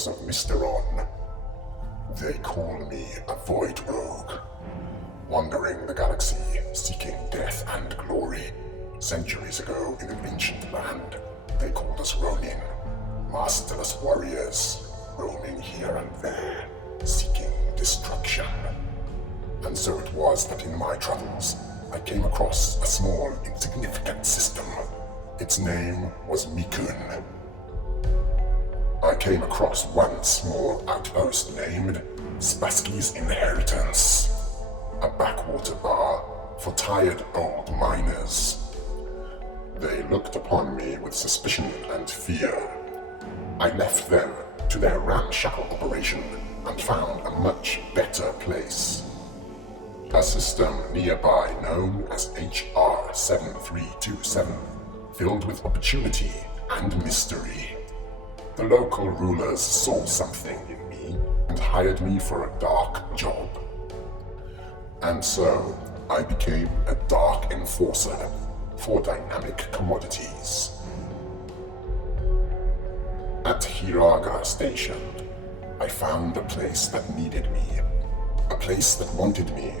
universe of Mysteron. They call me a void rogue, wandering the galaxy, seeking death and glory. Centuries ago, in an ancient land, they called us Ronin, masterless warriors, roaming here and there, seeking destruction. And so it was that in my travels, I came across a small, insignificant system. Its name was Mikun. I came across one small outpost named Spassky's Inheritance, a backwater bar for tired old miners. They looked upon me with suspicion and fear. I left them to their ramshackle operation and found a much better place. A system nearby known as HR 7327, filled with opportunity and mystery. The local rulers saw something in me and hired me for a dark job. And so, I became a dark enforcer for dynamic commodities. At Hiraga Station, I found a place that needed me, a place that wanted me,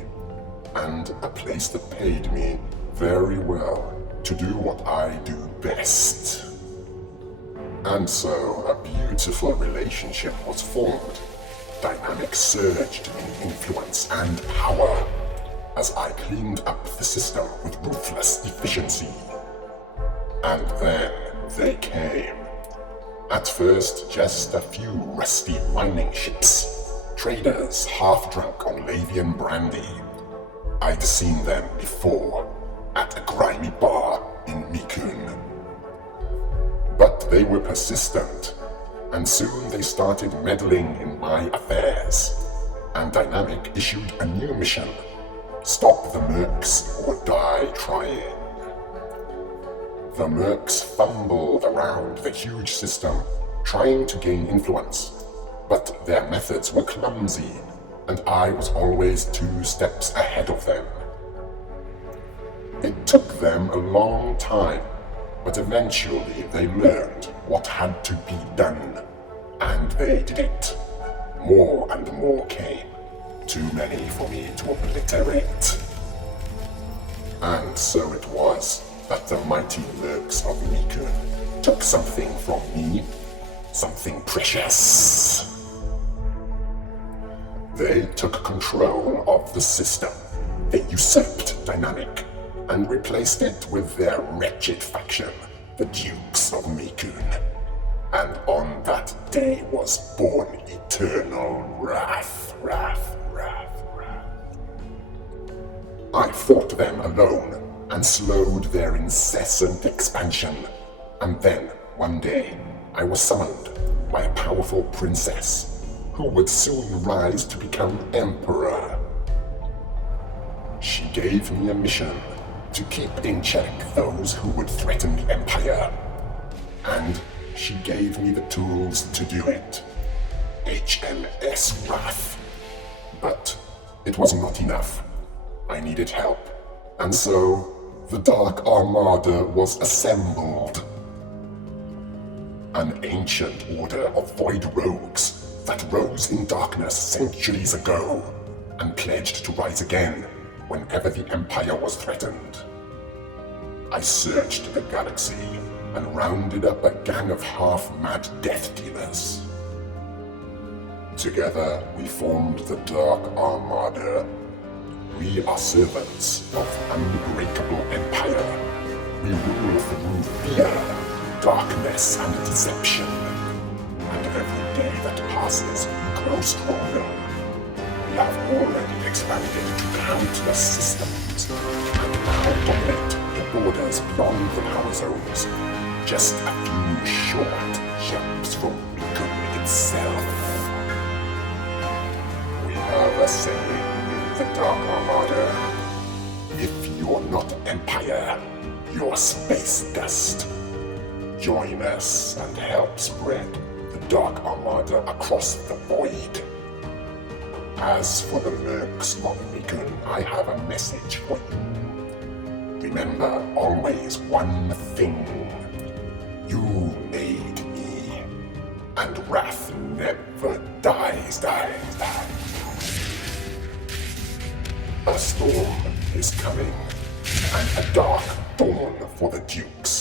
and a place that paid me very well to do what I do best. And so a beautiful relationship was formed. Dynamic surged in influence and power as I cleaned up the system with ruthless efficiency. And then they came. At first, just a few rusty mining ships, traders half-drunk on Lavian brandy. I'd seen them before, at a grimy bar in Mikun. But they were persistent, and soon they started meddling in my affairs, and Dynamic issued a new mission: stop the mercs or die trying. The mercs fumbled around the huge system, trying to gain influence, but their methods were clumsy, and I was always 2 steps ahead of them. It took them a long time, but eventually they learned what had to be done, and they did it. More and more came, too many for me to obliterate. And so it was that the mighty mercs of Mikun took something from me, something precious. They took control of the system. They usurped Dynamic and replaced it with their wretched faction, the Dukes of Mikun. And on that day was born eternal wrath. I fought them alone and slowed their incessant expansion. And then, one day, I was summoned by a powerful princess who would soon rise to become emperor. She gave me a mission to keep in check those who would threaten the Empire. And she gave me the tools to do it. HMS Wrath. But it was not enough. I needed help. And so, the Dark Armada was assembled. An ancient order of void rogues that rose in darkness centuries ago and pledged to rise again whenever the Empire was threatened. I searched the galaxy and rounded up a gang of half-mad death dealers. Together, we formed the Dark Armada. We are servants of unbreakable empire. We rule through fear, darkness, and deception. And every day that passes, we grow stronger. We have already expanded to countless systems, and now dominate the borders beyond the power zones. Just a few short jumps from Mikun itself. We have a saying in the Dark Armada: if you're not Empire, you're space dust. Join us and help spread the Dark Armada across the void. As for the mercs of Mikun, I have a message for you. Remember always one thing. You made me, and and wrath never dies. A storm is coming, and a dark dawn for the Dukes.